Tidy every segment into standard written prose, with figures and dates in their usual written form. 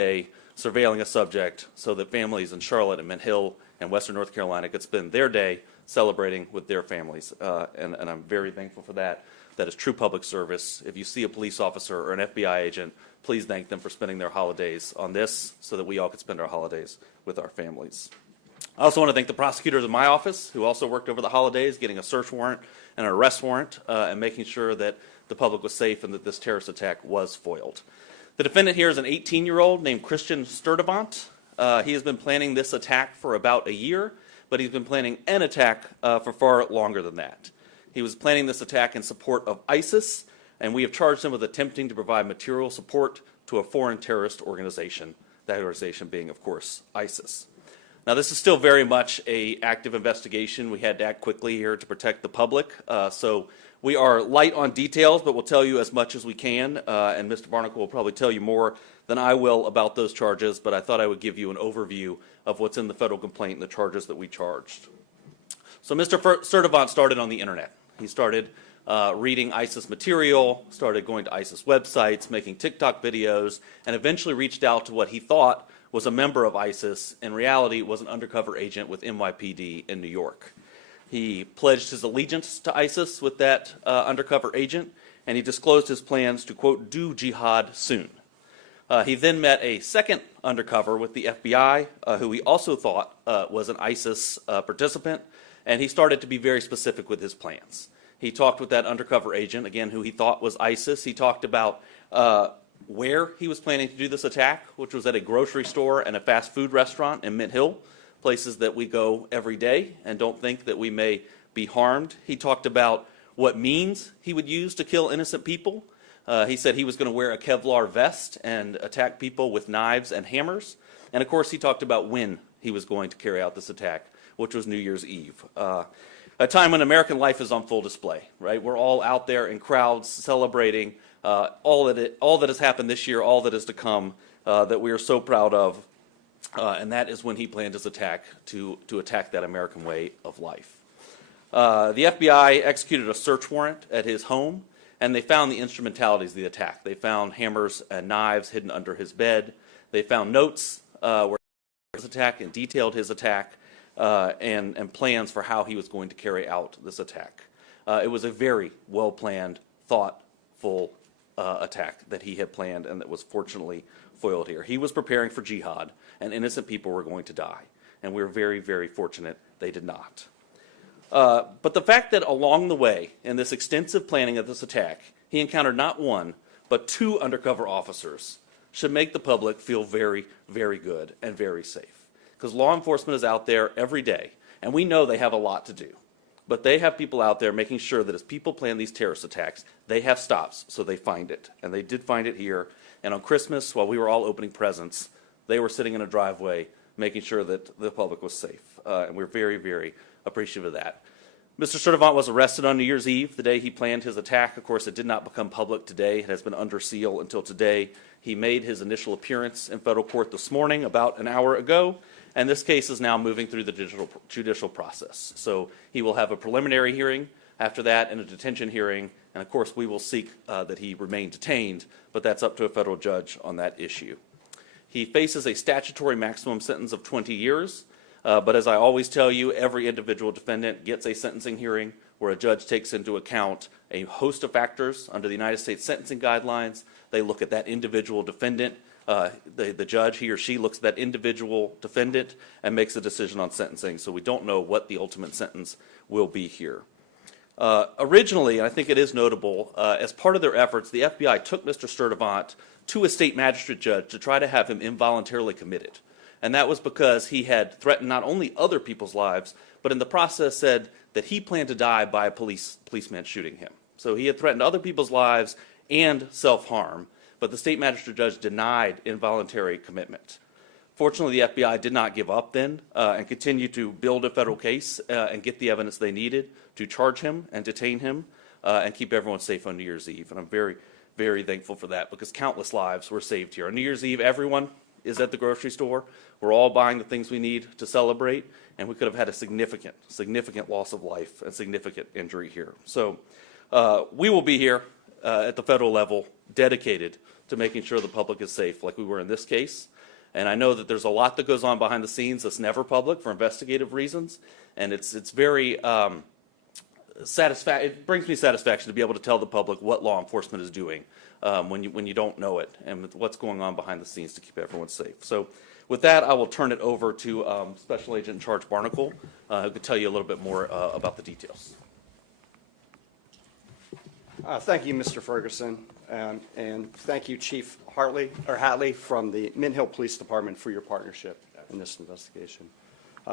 day surveilling a subject so that families in Charlotte and Mint Hill and Western North Carolina could spend their day celebrating with their families. And I'm very thankful for that. That is true public service. If you see a police officer or an FBI agent, please thank them for spending their holidays on this so that we all could spend our holidays with our families. I also want to thank the prosecutors in my office who also worked over the holidays getting a search warrant and an arrest warrant and making sure that the public was safe and that this terrorist attack was foiled. The defendant here is an 18-year-old named Christian Sturdivant. He has been planning this attack for about a year, but he's been planning an attack for far longer than that. He was planning this attack in support of ISIS, and we have charged him with attempting to provide material support to a foreign terrorist organization, that organization being, of course, ISIS. Now, this is still very much an active investigation. We had to act quickly here to protect the public. So we are light on details, but we'll tell you as much as we can, and Mr. Barnacle will probably tell you more than I will about those charges, but I thought I would give you an overview of what's in the federal complaint and the charges that we charged. So Mr. Sturdivant started on the internet. He started reading ISIS material, started going to ISIS websites, making TikTok videos, and eventually reached out to what he thought was a member of ISIS. In reality, was an undercover agent with NYPD in New York. He pledged his allegiance to ISIS with that undercover agent, and he disclosed his plans to, quote, do jihad soon. He then met a second undercover with the FBI, who he also thought was an ISIS participant, and he started to be very specific with his plans. He talked with that undercover agent, again, who he thought was ISIS. He talked about where he was planning to do this attack, which was at a grocery store and a fast food restaurant in Mint Hill, places that we go every day and don't think that we may be harmed. He talked about what means he would use to kill innocent people. He said he was going to wear a Kevlar vest and attack people with knives and hammers. And of course, he talked about when he was going to carry out this attack, which was New Year's Eve. A time when American life is on full display, right? We're all out there in crowds celebrating all that has happened this year, all that is to come, that we are so proud of. And that is when he planned his attack to attack that American way of life. The FBI executed a search warrant at his home, and they found the instrumentalities of the attack. They found hammers and knives hidden under his bed. They found notes where his attack and detailed his attack and plans for how he was going to carry out this attack. It was a very well-planned, thoughtful attack that he had planned and that was fortunately foiled here. He was preparing for jihad, and innocent people were going to die. And we're very, very fortunate they did not. But the fact that along the way, in this extensive planning of this attack, he encountered not one, but two undercover officers should make the public feel very, very good and very safe. Because law enforcement is out there every day, and we know they have a lot to do. But they have people out there making sure that as people plan these terrorist attacks, they have stops so they find it. And they did find it here. And on Christmas, while we were all opening presents, they were sitting in a driveway making sure that the public was safe. And we're very, very appreciative of that. Mr. Sturdivant was arrested on New Year's Eve, the day he planned his attack. Of course, it did not become public today. It has been under seal until today. He made his initial appearance in federal court this morning, about an hour ago, and this case is now moving through the judicial process. So he will have a preliminary hearing after that and a detention hearing, and of course we will seek that he remain detained, but that's up to a federal judge on that issue. He faces a statutory maximum sentence of 20 years, but as I always tell you, every individual defendant gets a sentencing hearing where a judge takes into account a host of factors under the United States sentencing guidelines. They look at that individual defendant. The judge, he or she, looks at that individual defendant and makes a decision on sentencing, so we don't know what the ultimate sentence will be here. Originally, and I think it is notable, as part of their efforts, the FBI took Mr. Sturdivant to a state magistrate judge to try to have him involuntarily committed. And that was because he had threatened not only other people's lives, but in the process said that he planned to die by a policeman shooting him. So he had threatened other people's lives and self-harm, but the state magistrate judge denied involuntary commitment. Fortunately, the FBI did not give up then and continued to build a federal case and get the evidence they needed to charge him and detain him and keep everyone safe on New Year's Eve. And I'm very, very thankful for that because countless lives were saved here. On New Year's Eve, everyone is at the grocery store. We're all buying the things we need to celebrate, and we could have had a significant, significant loss of life and significant injury here. So we will be here at the federal level dedicated to making sure the public is safe, like we were in this case. And I know that there's a lot that goes on behind the scenes that's never public for investigative reasons, and it's very it brings me satisfaction to be able to tell the public what law enforcement is doing when you don't know it, and what's going on behind the scenes to keep everyone safe. So with that, I will turn it over to Special Agent in Charge Barnacle, who can tell you a little bit more about the details. Thank you, Mr. Ferguson, and thank you, Chief Hatley from the Mint Hill Police Department for your partnership in this investigation.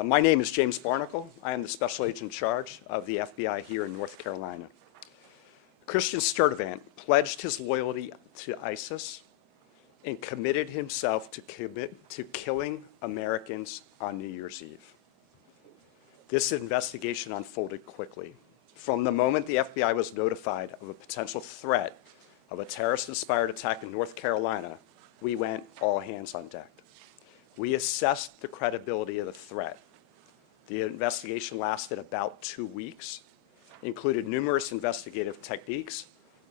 My name is James Barnacle. I am the Special Agent in charge of the FBI here in North Carolina. Christian Sturtevant pledged his loyalty to ISIS and committed himself to killing Americans on New Year's Eve. This investigation unfolded quickly. From the moment the FBI was notified of a potential threat of a terrorist-inspired attack in North Carolina, we went all hands on deck. We assessed the credibility of the threat. The investigation lasted about 2 weeks, included numerous investigative techniques,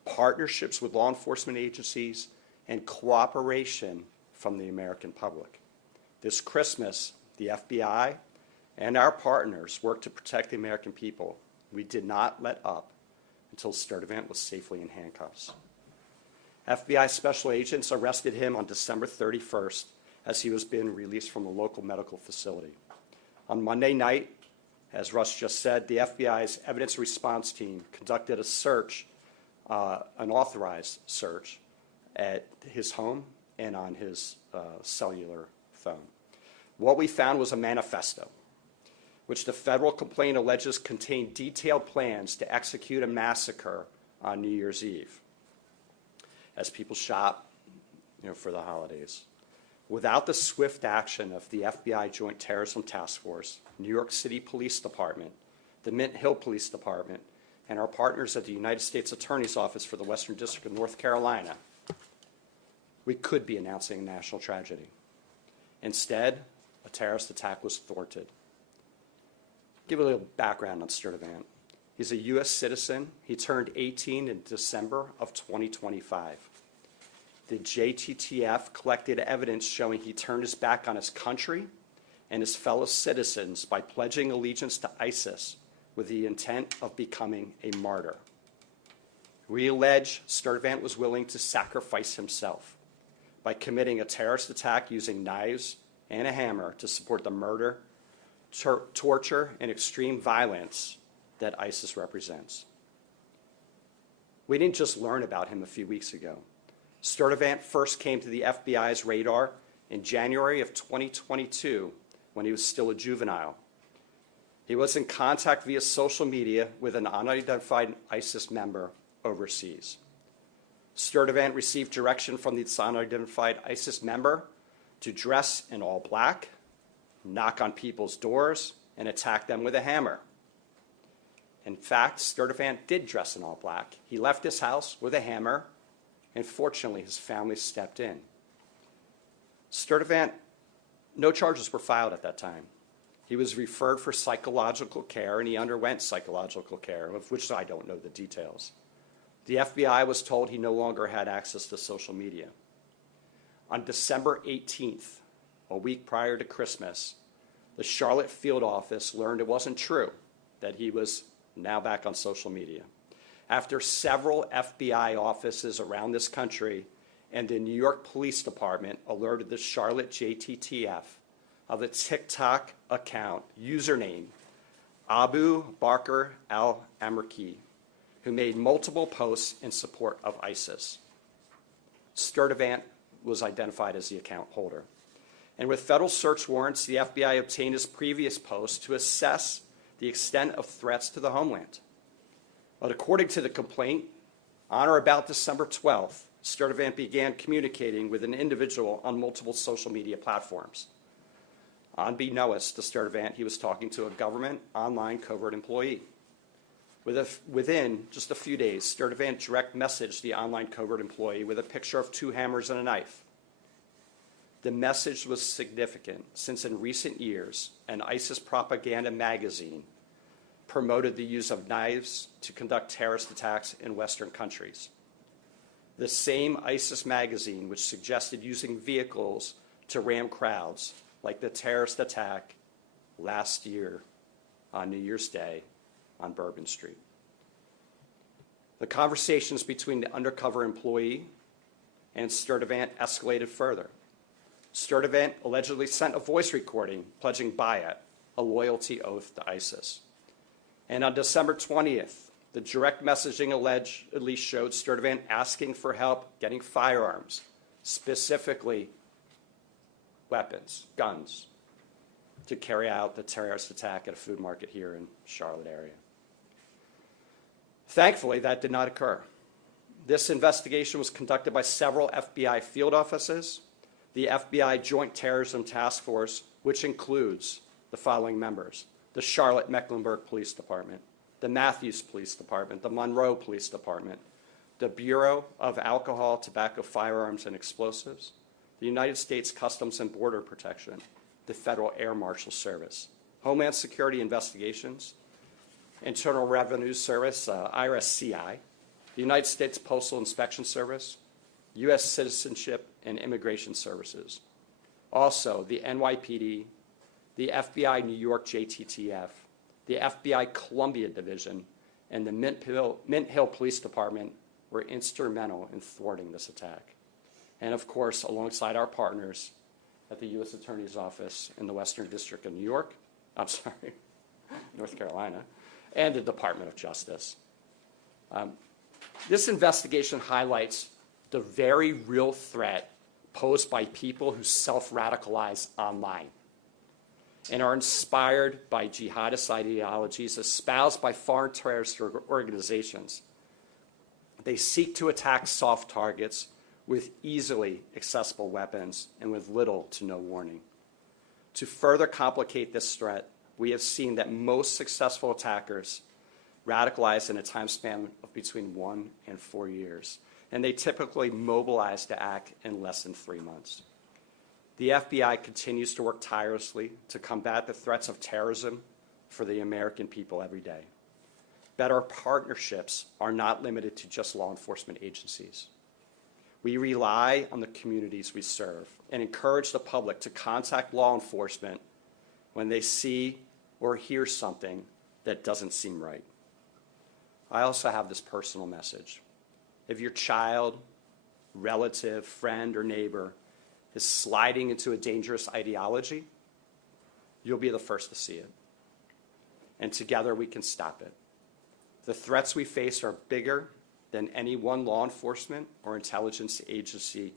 partnerships with law enforcement agencies, and cooperation from the American public. This Christmas, the FBI and our partners worked to protect the American people. We did not let up until Sturtevant was safely in handcuffs. FBI special agents arrested him on December 31st as he was being released from a local medical facility. On Monday night, as Russ just said, the FBI's evidence response team conducted a search, an authorized search, at his home and on his cellular phone. What we found was a manifesto, which the federal complaint alleges contained detailed plans to execute a massacre on New Year's Eve as people shop, for the holidays. Without the swift action of the FBI Joint Terrorism Task Force, New York City Police Department, the Mint Hill Police Department, and our partners at the United States Attorney's Office for the Western District of North Carolina, we could be announcing a national tragedy. Instead, a terrorist attack was thwarted. Give a little background on Sturtevant. He's a U.S. citizen. He turned 18 in December of 2025. The JTTF collected evidence showing he turned his back on his country and his fellow citizens by pledging allegiance to ISIS with the intent of becoming a martyr. We allege Sturtevant was willing to sacrifice himself by committing a terrorist attack using knives and a hammer to support the murder, torture, and extreme violence that ISIS represents. We didn't just learn about him a few weeks ago. Sturtevant first came to the FBI's radar in January of 2022 when he was still a juvenile. He was in contact via social media with an unidentified ISIS member overseas. Sturtevant received direction from this unidentified ISIS member to dress in all black, knock on people's doors, and attack them with a hammer. In fact, Sturtevant did dress in all black. He left his house with a hammer, and fortunately, his family stepped in. Sturtevant, no charges were filed at that time. He was referred for psychological care, and he underwent psychological care, of which I don't know the details. The FBI was told he no longer had access to social media. On December 18th, a week prior to Christmas, the Charlotte field office learned it wasn't true that he was now back on social media. After several FBI offices around this country and the New York Police Department alerted the Charlotte JTTF of a TikTok account, username Abu Bakr al-Amerki, who made multiple posts in support of ISIS. Sturtevant was identified as the account holder. And with federal search warrants, the FBI obtained his previous posts to assess the extent of threats to the homeland. But according to the complaint, on or about December 12th, Sturtevant began communicating with an individual on multiple social media platforms. Unbeknownst to Sturtevant, he was talking to a government online covert employee. Within just a few days, Sturtevant direct messaged the online covert employee with a picture of 2 hammers and a knife. The message was significant since in recent years, an ISIS propaganda magazine promoted the use of knives to conduct terrorist attacks in Western countries. The same ISIS magazine which suggested using vehicles to ram crowds, like the terrorist attack last year on New Year's Day on Bourbon Street. The conversations between the undercover employee and Sturdivant escalated further. Sturdivant allegedly sent a voice recording pledging Bayat a loyalty oath to ISIS. And on December 20th, the direct messaging allegedly showed Sturdivant asking for help getting firearms, specifically weapons, guns, to carry out the terrorist attack at a food market here in Charlotte area. Thankfully, that did not occur. This investigation was conducted by several FBI field offices, the FBI Joint Terrorism Task Force, which includes the following members: the Charlotte Mecklenburg Police Department, the Matthews Police Department, the Monroe Police Department, the Bureau of Alcohol, Tobacco, Firearms, and Explosives, the United States Customs and Border Protection, the Federal Air Marshal Service, Homeland Security Investigations, Internal Revenue Service, IRS-CI, the United States Postal Inspection Service, U.S. Citizenship and Immigration Services. Also, the NYPD, the FBI New York JTTF, the FBI Columbia Division, and the Mint Hill Police Department were instrumental in thwarting this attack. And of course, alongside our partners at the U.S. Attorney's Office in the Western District of North Carolina, and the Department of Justice. This investigation highlights the very real threat posed by people who self-radicalize online and are inspired by jihadist ideologies espoused by foreign terrorist organizations. They seek to attack soft targets with easily accessible weapons and with little to no warning. To further complicate this threat, we have seen that most successful attackers radicalize in a time span of between 1 and 4 years, and they typically mobilize to act in less than 3 months. The FBI continues to work tirelessly to combat the threats of terrorism for the American people every day. But our partnerships are not limited to just law enforcement agencies. We rely on the communities we serve and encourage the public to contact law enforcement when they see or hear something that doesn't seem right. I also have this personal message. If your child, relative, friend, or neighbor is sliding into a dangerous ideology, you'll be the first to see it. And together we can stop it. The threats we face are bigger than any one law enforcement or intelligence agency,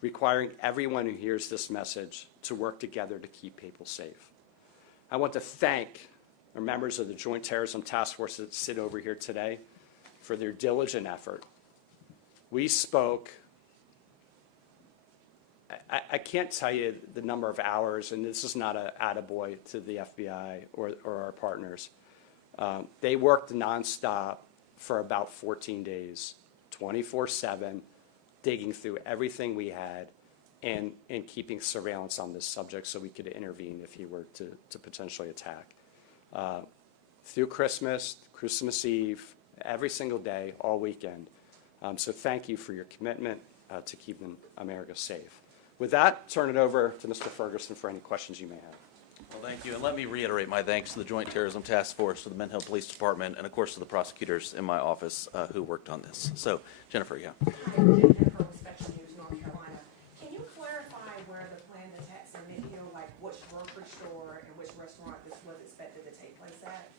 requiring everyone who hears this message to work together to keep people safe. I want to thank our members of the Joint Terrorism Task Force that sit over here today for their diligent effort. We spoke, I can't tell you the number of hours, and this is not an attaboy to the FBI or our partners. They worked nonstop for about 14 days, 24/7, digging through everything we had and keeping surveillance on this subject so we could intervene if he were to potentially attack. Through Christmas Eve, every single day, all weekend. So thank you for your commitment to keeping America safe. With that, turn it over to Mr. Ferguson for any questions you may have. Well, thank you. And let me reiterate my thanks to the Joint Terrorism Task Force, to the Mint Hill Police Department, and of course to the prosecutors in my office who worked on this. So, Jennifer, yeah. Hi, Jennifer with Special News, North Carolina. Can you clarify where the planned attacks in Mint Hill, like which grocery store and which restaurant this was expected to take place at?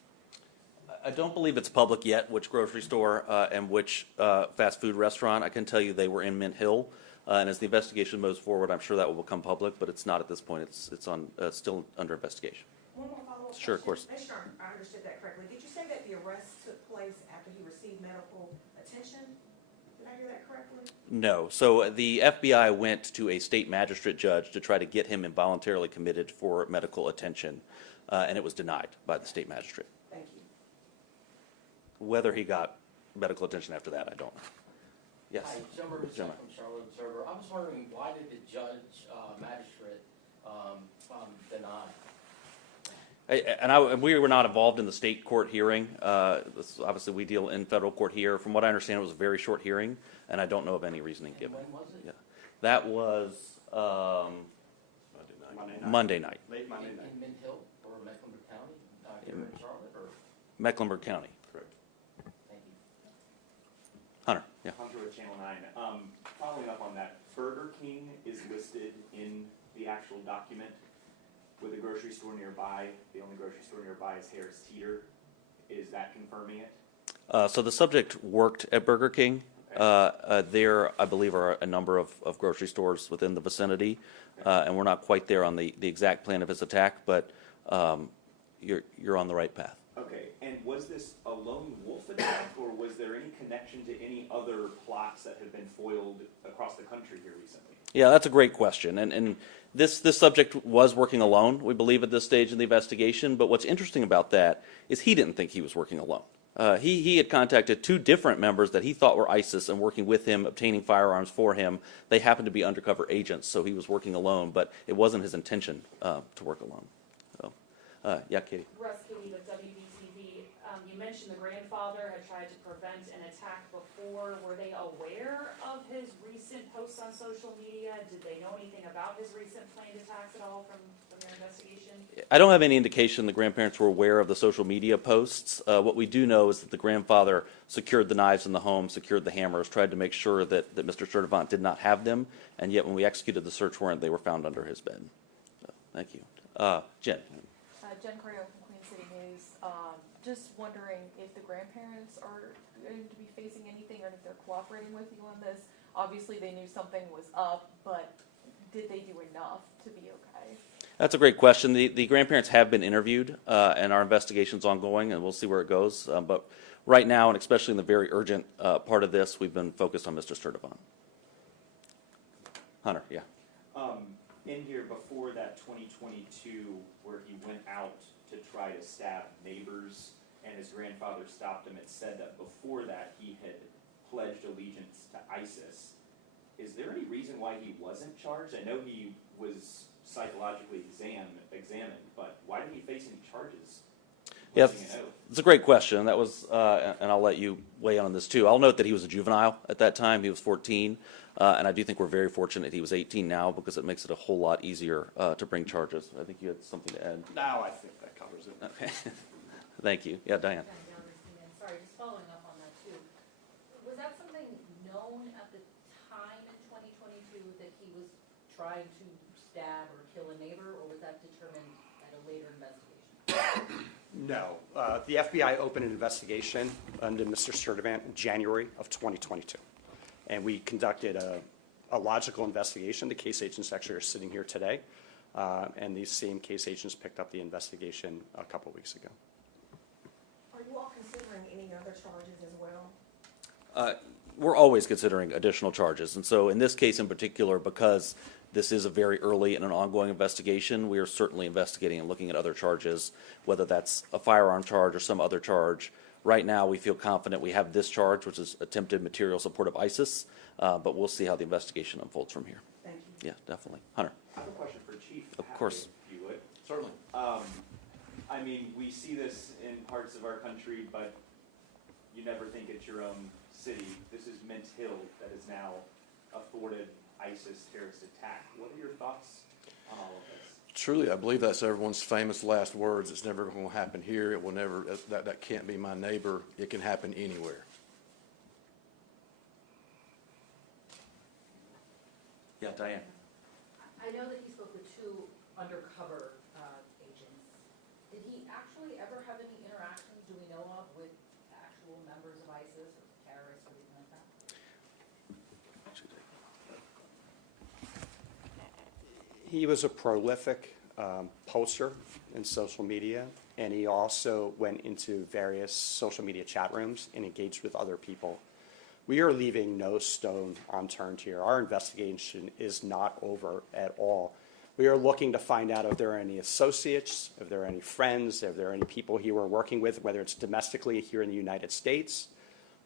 I don't believe it's public yet which grocery store and which fast food restaurant. I can tell you they were in Mint Hill. And as the investigation moves forward, I'm sure that will become public, but it's not at this point. It's on still under investigation. One more follow-up Sure, of question. course. Make sure I understood that correctly. Did you say that the arrest took place after he received medical attention? Did I hear that correctly? No. So the FBI went to a state magistrate judge to try to get him involuntarily committed for medical attention, and it was denied by the state magistrate. Thank you. Whether he got medical attention after that, I don't know. Yes. Hi, Joe Murphy from Charlotte Observer. I was wondering, why did the judge, magistrate, deny? And we were not involved in the state court hearing. Obviously, we deal in federal court here. From what I understand, it was a very short hearing, and I don't know of any reasoning given. When was it? Yeah. That was Monday night, Late Monday night. In Mint Hill or Mecklenburg County, here in Charlotte, or, Mecklenburg County. Correct. thank you. Hunter, yeah. Hunter with Channel 9. Following up on that, Burger King is listed in the actual document with a grocery store nearby. The only grocery store nearby is Harris Teeter. Is that confirming it? So the subject worked at Burger King. There, I believe, are a number of grocery stores within the vicinity, and we're not quite there on the exact plan of his attack, but you're on the right path. Okay, and was this a lone wolf attack, or was there any connection to any other plots that have been foiled across the country here recently? Yeah, that's a great question, and this subject was working alone, we believe, at this stage in the investigation, but what's interesting about that is he didn't think he was working alone. He had contacted two different members that he thought were ISIS and working with him, obtaining firearms for him. They happened to be undercover agents, so he was working alone, but it wasn't his intention to work alone. So, yeah, Katie. Russ Katie with WBTV. You mentioned the grandfather had tried to prevent an attack before. Were they aware of his recent posts on social media? Did they know anything about his recent planned attacks at all from their investigation? I don't have any indication the grandparents were aware of the social media posts. What we do know is that the grandfather secured the knives in the home, secured the hammers, tried to make sure that Mr. Sturdivant did not have them, and yet when we executed the search warrant, they were found under his bed. So, thank you. Jen. Jen Correa from Queen City News. Just wondering if the grandparents are going to be facing anything or if they're cooperating with you on this. Obviously, they knew something was up, but did they do enough to be okay? That's a great question. The grandparents have been interviewed, and our investigation's ongoing, and we'll see where it goes. But right now, and especially in the very urgent part of this, we've been focused on Mr. Sturdivant. Hunter, yeah. In here, before that 2022, where he went out to try to stab neighbors and his grandfather stopped him, it said that before that he had pledged allegiance to ISIS. Is there any reason why he wasn't charged? I know he was psychologically examined, but why did he face any charges? Yeah, it's a great question. That was, and I'll let you weigh in on this too. I'll note that he was a juvenile at that time. He was 14, and I do think we're very fortunate he was 18 now because it makes it a whole lot easier to bring charges. I think you had something to add. No, I think that covers it. Okay. Thank you. Yeah, Diane. Sorry, just following up on that too. Was that something known at the time in 2022 that he was trying to stab or kill a neighbor, or was that determined at a later investigation? No. The FBI opened an investigation under Mr. Sturdivant in January of 2022. And we conducted a logical investigation. The case agents actually are sitting here today. And these same case agents picked up the investigation a couple weeks ago. Are you all considering any other charges as well? We're always considering additional charges. And so in this case in particular, because this is a very early and an ongoing investigation, we are certainly investigating and looking at other charges, whether that's a firearm charge or some other charge. Right now, we feel confident we have this charge, which is attempted material support of ISIS, but we'll see how the investigation unfolds from here. Thank you. Yeah, definitely. Hunter. I have a question for Chief. Of course. If you would. Certainly. I mean, we see this in parts of our country, but you never think it's your own city. This is Mint Hill that is now afforded ISIS terrorist attack. What are your thoughts on all of this? Truly, I believe that's everyone's famous last words. It's never going to happen here. It will never, that can't be my neighbor. It can happen anywhere. Yeah, Diane. I know that he spoke with two undercover agents. Did he actually ever have any interactions, do we know of, with actual members of ISIS or terrorists or anything like that? He was a prolific poster in social media, and he also went into various social media chat rooms and engaged with other people. We are leaving no stone unturned here. Our investigation is not over at all. We are looking to find out if there are any associates, if there are any friends, if there are any people he were working with, whether it's domestically here in the United States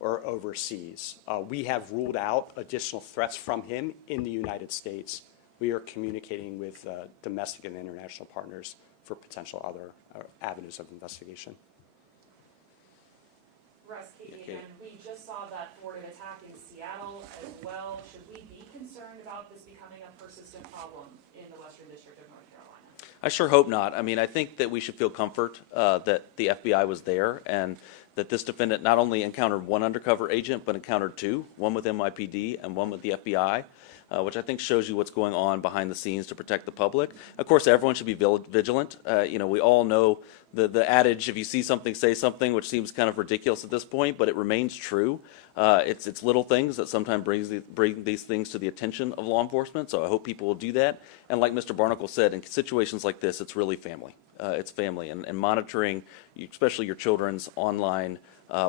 or overseas. We have ruled out additional threats from him in the United States. we are communicating with domestic and international partners for potential other avenues of investigation. Russ, Katie Yeah, Katie. again, we just saw that thwarted attack in Seattle as well. Should we be concerned about this becoming a persistent problem in the Western District of North Carolina? I sure hope not. I mean, I think that we should feel comfort that the FBI was there and that this defendant not only encountered one undercover agent, but encountered two, one with NYPD and one with the FBI, which I think shows you what's going on behind the scenes to protect the public. Of course, everyone should be vigilant. We all know the adage, if you see something, say something, which seems kind of ridiculous at this point, but it remains true. It's little things that sometimes bring these things to the attention of law enforcement, so I hope people will do that. And like Mr. Barnacle said, in situations like this, it's really family. It's family, and monitoring, especially your children's online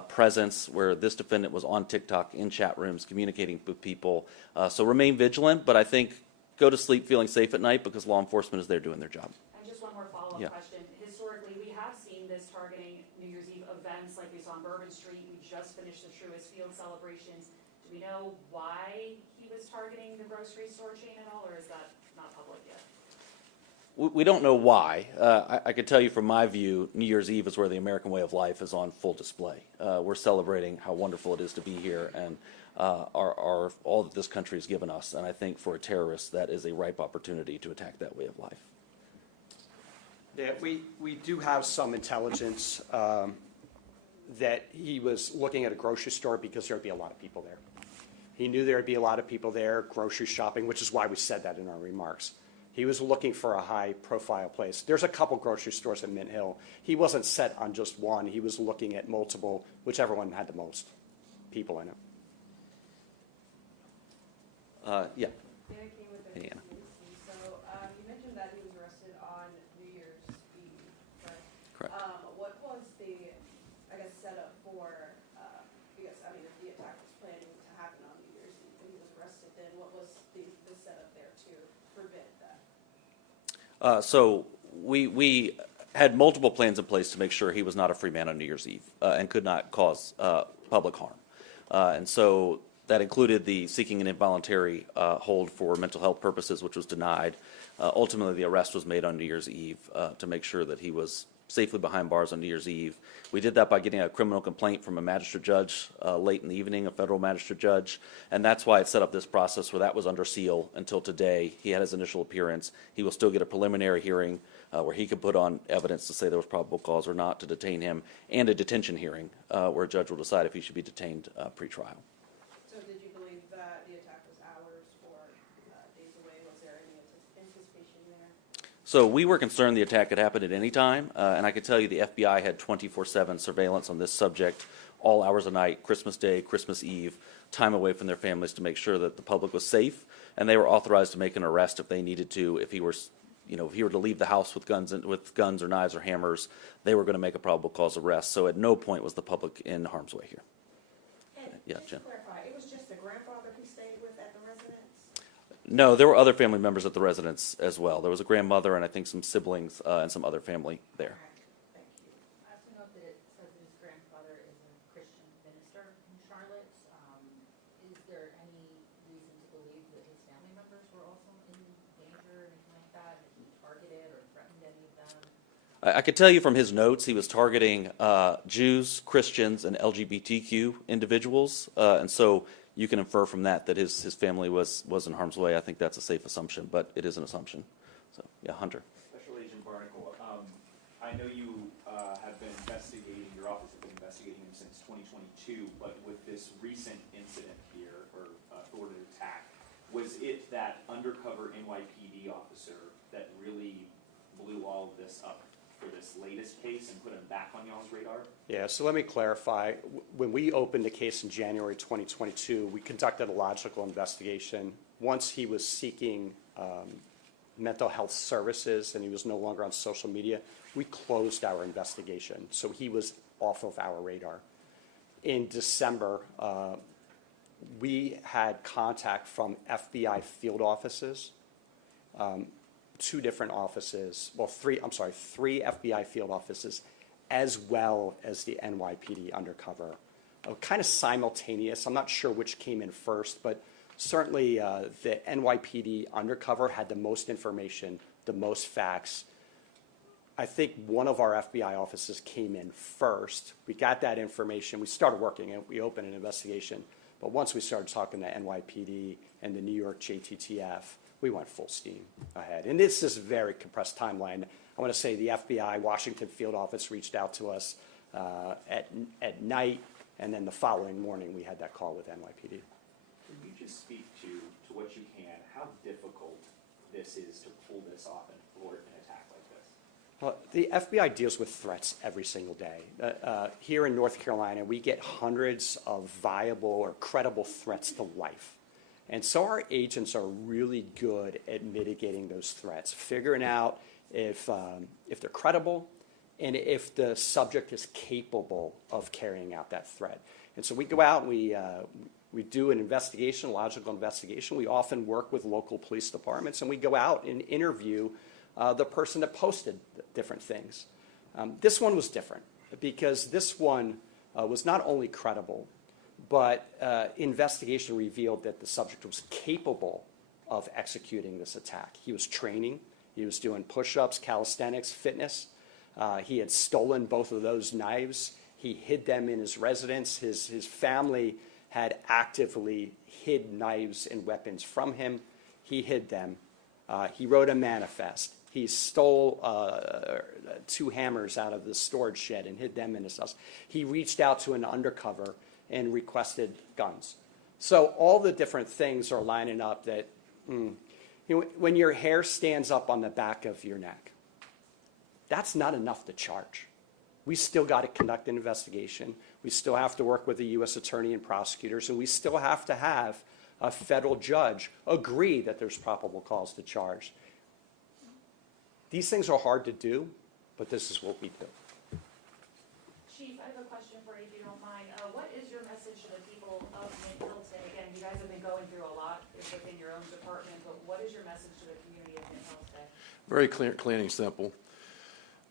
presence, where this defendant was on TikTok in chat rooms communicating with people. So remain vigilant, but I think go to sleep feeling safe at night because law enforcement is there doing their job. And just one more follow-up Yeah. question. Historically, we have seen this targeting New Year's Eve events like we saw on Bourbon Street. We just finished the Truist Field celebrations. Do we know why he was targeting the grocery store chain at all, or is that not public yet? We don't know why. I can tell you from my view, New Year's Eve is where the American way of life is on full display. We're celebrating how wonderful it is to be here and all that this country has given us. And I think for a terrorist, that is a ripe opportunity to attack that way of life. Yeah, we do have some intelligence that he was looking at a grocery store because there'd be a lot of people there. He knew there'd be a lot of people there grocery shopping, which is why we said that in our remarks. He was looking for a high-profile place. There's a couple grocery stores in Mint Hill. He wasn't set on just one. He was looking at multiple, whichever one had the most people in it. Yeah. Anna came with the Hey, Anna. NewsNation. So you mentioned that he was arrested on New Year's Eve, right? Correct. What was the, I guess, setup for, because, I mean, if the attack was planning to happen on New Year's Eve and he was arrested, then what was the setup there to prevent that? So we had multiple plans in place to make sure he was not a free man on New Year's Eve and could not cause public harm. And so that included the seeking an involuntary hold for mental health purposes, which was denied. Ultimately, the arrest was made on New Year's Eve to make sure that he was safely behind bars on New Year's Eve. We did that by getting a criminal complaint from a magistrate judge late in the evening, a federal magistrate judge, and that's why it set up this process where that was under seal until today. He had his initial appearance. He will still get a preliminary hearing where he could put on evidence to say there was probable cause or not to detain him, and a detention hearing where a judge will decide if he should be detained pre-trial. So did you believe that the attack was hours or days away? Was there any anticipation there? So we were concerned the attack could happen at any time, and I can tell you the FBI had 24/7 surveillance on this subject, all hours of night, Christmas Day, Christmas Eve, time away from their families to make sure that the public was safe, and they were authorized to make an arrest if they needed to. If he were, if he were to leave the house with guns or knives or hammers, they were going to make a probable cause arrest. So at no point was the public in harm's way here. And Yeah, just Jen. to clarify, it was just the grandfather he stayed with at the residence? No, there were other family members at the residence as well. There was a grandmother and I think some siblings and some other family there. Thank you. I also note that it says that his grandfather is a Christian minister in Charlotte. Is there any reason to believe that his family members were also in danger or anything like that? Had he targeted or threatened any of them? I could tell you from his notes, he was targeting Jews, Christians, and LGBTQ individuals, and so you can infer from that his family was in harm's way. I think that's a safe assumption, but it is an assumption. So, yeah, Hunter. Special Agent Barnacle, I know you have been investigating, your office has been investigating him since 2022, but with this recent incident here, or thwarted attack, was it that undercover NYPD officer that really blew all of this up for this latest case and put him back on y'all's radar? Yeah, so let me clarify. When we opened the case in January 2022, we conducted a logical investigation. Once he was seeking mental health services and he was no longer on social media, we closed our investigation. So he was off of our radar. In December, we had contact from FBI field offices, two different offices, well, three FBI field offices, as well as the NYPD undercover. Kind of simultaneous. I'm not sure which came in first, but Certainly, the NYPD undercover had the most information, the most facts. I think one of our FBI officers came in first. We got that information. We started working and we opened an investigation. But once we started talking to NYPD and the New York JTTF, we went full steam ahead. And this is a very compressed timeline. I want to say the FBI Washington field office reached out to us at night, and then the following morning we had that call with NYPD. Can you just speak to what you can, how difficult this is to pull this off and thwart an attack like this? Well, the FBI deals with threats every single day. Here in North Carolina, we get hundreds of viable or credible threats to life. And so our agents are really good at mitigating those threats, figuring out if they're credible and if the subject is capable of carrying out that threat. And so we go out and we do an investigation, a logical investigation. We often work with local police departments, and we go out and interview the person that posted different things. This one was different because this one was not only credible, but investigation revealed that the subject was capable of executing this attack. He was training. He was doing push-ups, calisthenics, fitness. He had stolen both of those knives. He hid them in his residence. His family had actively hid knives and weapons from him. He hid them. He wrote a manifest. He stole 2 hammers out of the storage shed and hid them in his house. He reached out to an undercover and requested guns. So all the different things are lining up that, when your hair stands up on the back of your neck, that's not enough to charge. We still got to conduct an investigation. We still have to work with the U.S. attorney and prosecutors, and we still have to have a federal judge agree that there's probable cause to charge. These things are hard to do, but this is what we do. Chief, I have a question for you, if you don't mind. What is your message to the people of Mint Hill today? Again, you guys have been going through a lot within your own department, but what is your message to the community of Mint Hill today? Very clean and simple.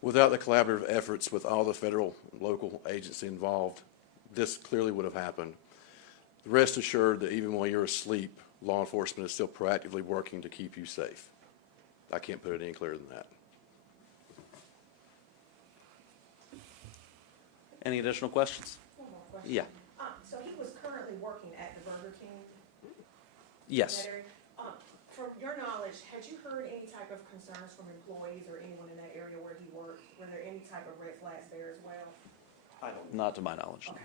Without the collaborative efforts with all the federal and local agencies involved, this clearly would have happened. Rest assured that even while you're asleep, law enforcement is still proactively working to keep you safe. I can't put it any clearer than that. Any additional questions? One more question. Yeah. So he was currently working at the Burger King? Yes. that area. From your knowledge, had you heard any type of concerns from employees or anyone in that area where he worked? Were there any type of red flags there as well? I don't Not to my knowledge. No. Okay.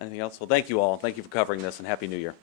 Anything else? Well, thank you all. Thank you for covering this, and Happy New Year.